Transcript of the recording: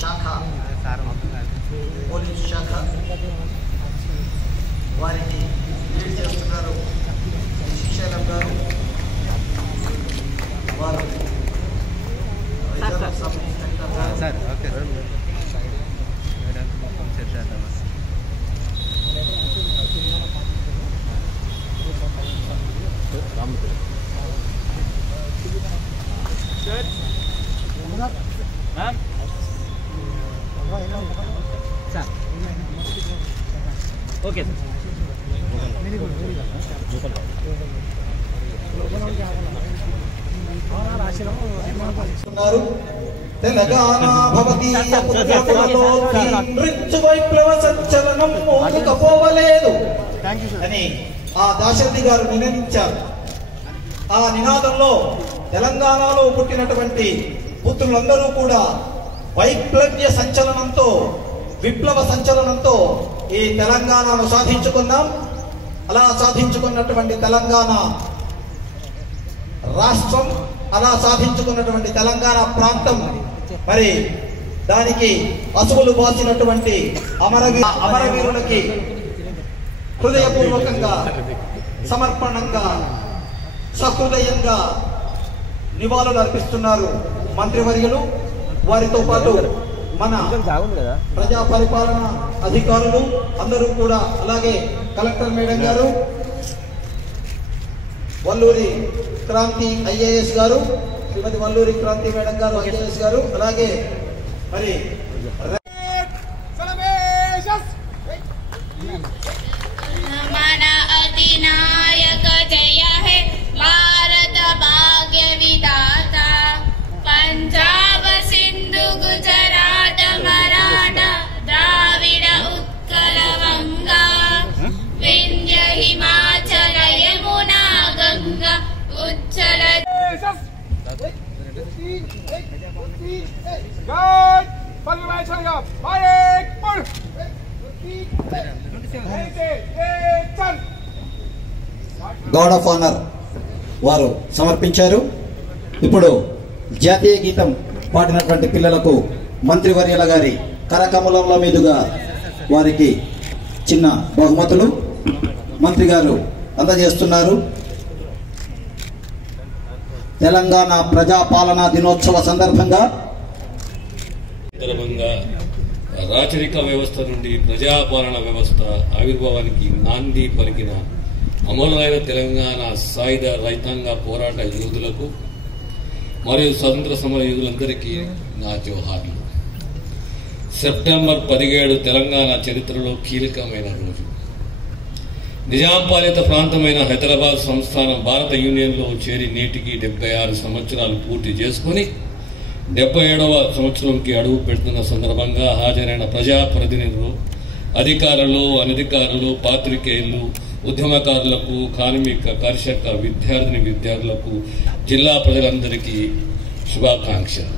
శాఖ పోలీస్ శాఖ వారికి లీడ్ చేస్తున్నారు శిక్షణ గారు. వారు sub inspector sir. Okay okay Telangana భవతీయ వైప్లవ సంచలనం మోసుకపోవలేదు అని ఆ దాశరథి గారు నినదించారు. ఆ నినాదంలో తెలంగాణలో పుట్టినటువంటి పుత్రులందరూ కూడా వైప్లవ్య సంచలనంతో విప్లవ సంచలనంతో ఈ తెలంగాణను సాధించుకున్నాం. అలా సాధించుకున్నటువంటి తెలంగాణ రాష్ట్రం, అలా సాధించుకున్నటువంటి తెలంగాణ ప్రాంతం, మరి దానికి అసువులు బాసినటువంటి అమరవీరులకి హృదయపూర్వకంగా సమర్పణంగా సహృదయంగా నివాళులు అర్పిస్తున్నారు మంత్రివర్యులు. వారితో పాటు మన ప్రజా పరిపాలన అధికారులు అందరూ కూడా, అలాగే కలెక్టర్ మేడం గారు, వల్లూరి క్రాంతి ఐఏఎస్ గారు, శ్రీమతి వల్లూరి క్రాంతి మేడం గారు ఐఏఎస్ గారు, అలాగే మరి గార్డ్ ఆఫ్ ఆనర్ వారు సమర్పించారు. ఇప్పుడు జాతీయ గీతం పాడినటువంటి పిల్లలకు మంత్రివర్యుల గారి కరకమలంలో మీదుగా వారికి చిన్న బహుమతులు మంత్రి గారు అందజేస్తున్నారు. తెలంగాణ ప్రజాపాలన దినోత్సవ సందర్భంగా రాచరిక వ్యవస్థ నుండి ప్రజాపాలన వ్యవస్థ ఆవిర్భావానికి నాంది పలికిన అమరులైన తెలంగాణ సాయుధ రైతాంగ పోరాట యోధులకు మరియు స్వతంత్ర సమర యోధులందరికీ నా జోహార్లు. సెప్టెంబర్ 17 తెలంగాణ చరిత్రలో కీలకమైన రోజు. నిజాం పాలిత ప్రాంతమైన హైదరాబాద్ సంస్థానం భారత యూనియన్లో చేరి నేటికి 76 సంవత్సరాలు పూర్తి చేసుకుని 77వ సంవత్సరంకి అడుగు పెడుతున్న సందర్భంగా హాజరైన ప్రజాప్రతినిధులు, అధికారులు, అనధికారులు, పాత్రికేయులు, ఉద్యమకారులకు, కార్మిక, కర్షక, విద్యార్థినులకు, జిల్లా ప్రజలందరికీ శుభాకాంక్షలు.